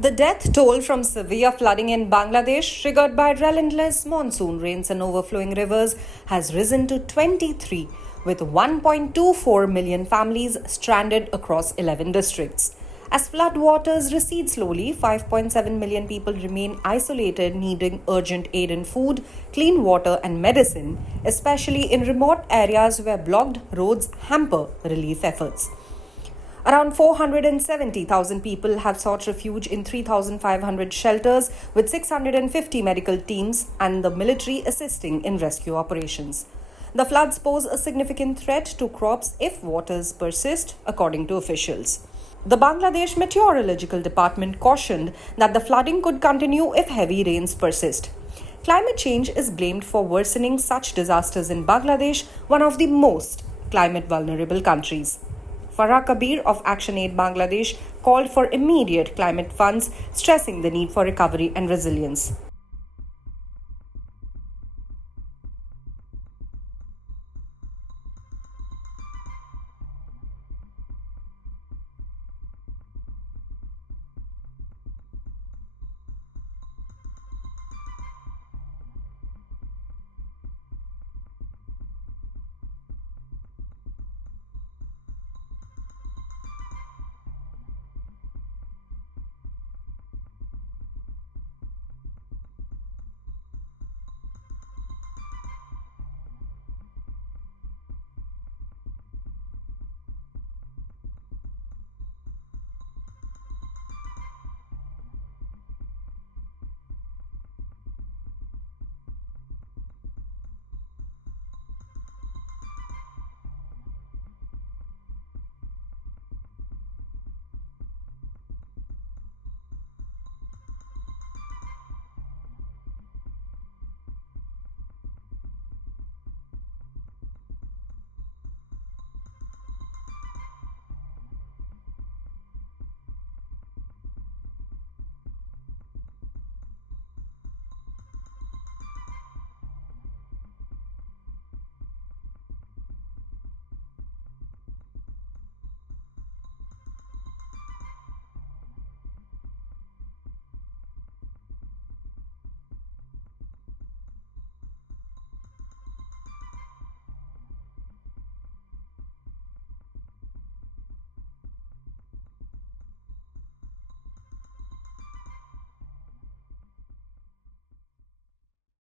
The death toll from severe flooding in Bangladesh, triggered by relentless monsoon rains and overflowing rivers, has risen to 23, with 1.24 million families stranded across 11 districts. As floodwaters recede slowly, 5.7 million people remain isolated, needing urgent aid in food, clean water, and medicine, especially in remote areas where blocked roads hamper relief efforts. Around 470,000 people have sought refuge in 3,500 shelters, with 650 medical teams and the military assisting in rescue operations. The floods pose a significant threat to crops if waters persist, according to officials. The Bangladesh Meteorological Department cautioned that the flooding could continue if heavy rains persist. Climate change is blamed for worsening such disasters in Bangladesh, one of the most climate vulnerable countries. Farah Kabir of ActionAid Bangladesh called for immediate climate funds, stressing the need for recovery and resilience.